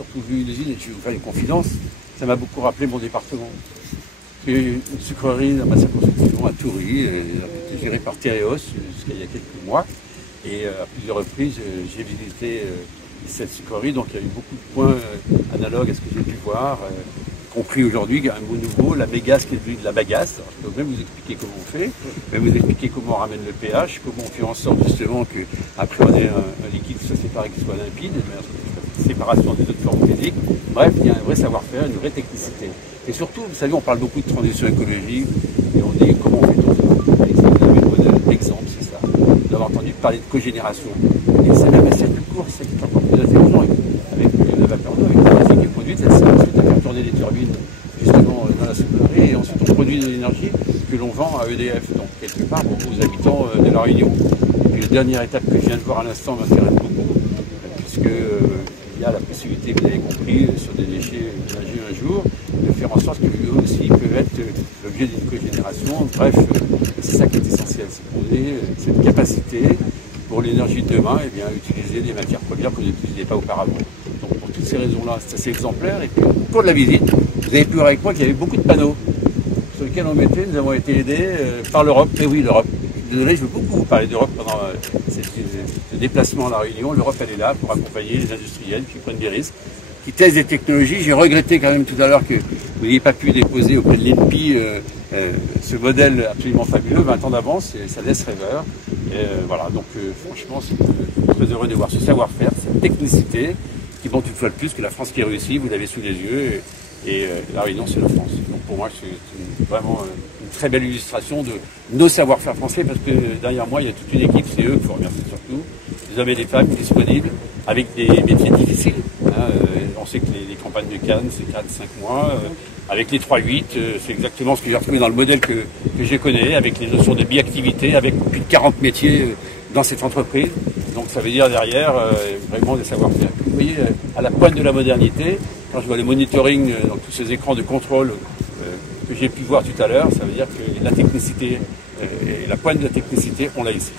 surtout vu l'usine, et je vais vous faire une confidence, ça m'a beaucoup rappelé mon département. J'ai une sucrerie dans ma circonscription à Toury, gérée par Tereos jusqu'à il y a quelques mois. Et à plusieurs reprises, j'ai visité cette sucrerie, donc il y a eu beaucoup de points analogues à ce que j'ai pu voir, compris aujourd'hui un mot nouveau, la mégasse qui est devenue de la bagasse. Alors, je peux même vous expliquer comment on fait, même vous expliquer comment on ramène le pH, comment on fait en sorte justement qu'après on ait un liquide qui soit séparé, qui soit limpide, une séparation des autres formes physiques. Bref, il y a un vrai savoir-faire, une vraie technicité. Et surtout, vous savez, on parle beaucoup de transition écologique, et on dit comment on fait tout ça. L'exemple, c'est ça. Vous avez entendu parler de cogénération. Et ça même à circuit court, c'est encore plus intelligent. Avec la vapeur d'eau, avec l'énergie qui est produite, elle sert ensuite à faire tourner les turbines justement dans la sucrerie, et ensuite on produit de l'énergie que l'on vend à EDF, donc quelque part aux habitants de La Réunion. Et puis la dernière étape que je viens de voir à l'instant m'intéresse beaucoup, puisque il y a la possibilité, vous avez compris, sur des déchets ménagers un jour, de faire en sorte qu'eux aussi peuvent être l'objet d'une cogénération. Bref, c'est ça qui est essentiel, c'est qu'on ait cette capacité pour l'énergie de demain, et bien, utiliser des matières premières que vous n'utilisiez pas auparavant. Donc pour toutes ces raisons-là, c'est assez exemplaire. Et puis au cours de la visite, vous avez pu voir avec moi qu'il y avait beaucoup de panneaux sur lesquels on mettait, nous avons été aidés par l'Europe. Et oui, l'Europe. Désolé, je veux beaucoup vous parler d'Europe pendant ce déplacement à La Réunion. L'Europe, elle est là pour accompagner les industriels qui prennent des risques, qui testent des technologies. J'ai regretté quand même tout à l'heure que vous n'ayez pas pu déposer auprès de l'INPI ce modèle absolument fabuleux, 20 ans d'avance, et ça laisse rêveur. Voilà, donc franchement, c'est très heureux de voir ce savoir-faire, cette technicité, qui montre une fois de plus que la France qui réussit, vous l'avez sous les yeux, et La Réunion, c'est la France. Donc pour moi, c'est vraiment une très belle illustration de nos savoir-faire français, parce que derrière moi, il y a toute une équipe, c'est eux qu'il faut remercier surtout, des hommes et des femmes disponibles, avec des métiers difficiles. On sait que les campagnes de Cannes, c'est 4-5 mois. Avec les 3-8, c'est exactement ce que j'ai retrouvé dans le modèle que je connais, avec les notions de biactivité, avec plus de 40 métiers dans cette entreprise. Donc ça veut dire derrière vraiment des savoir-faire. Vous voyez, à la pointe de la modernité, quand je vois le monitoring, donc tous ces écrans de contrôle que j'ai pu voir tout à l'heure, ça veut dire que la technicité et la pointe de la technicité, on l'a ici.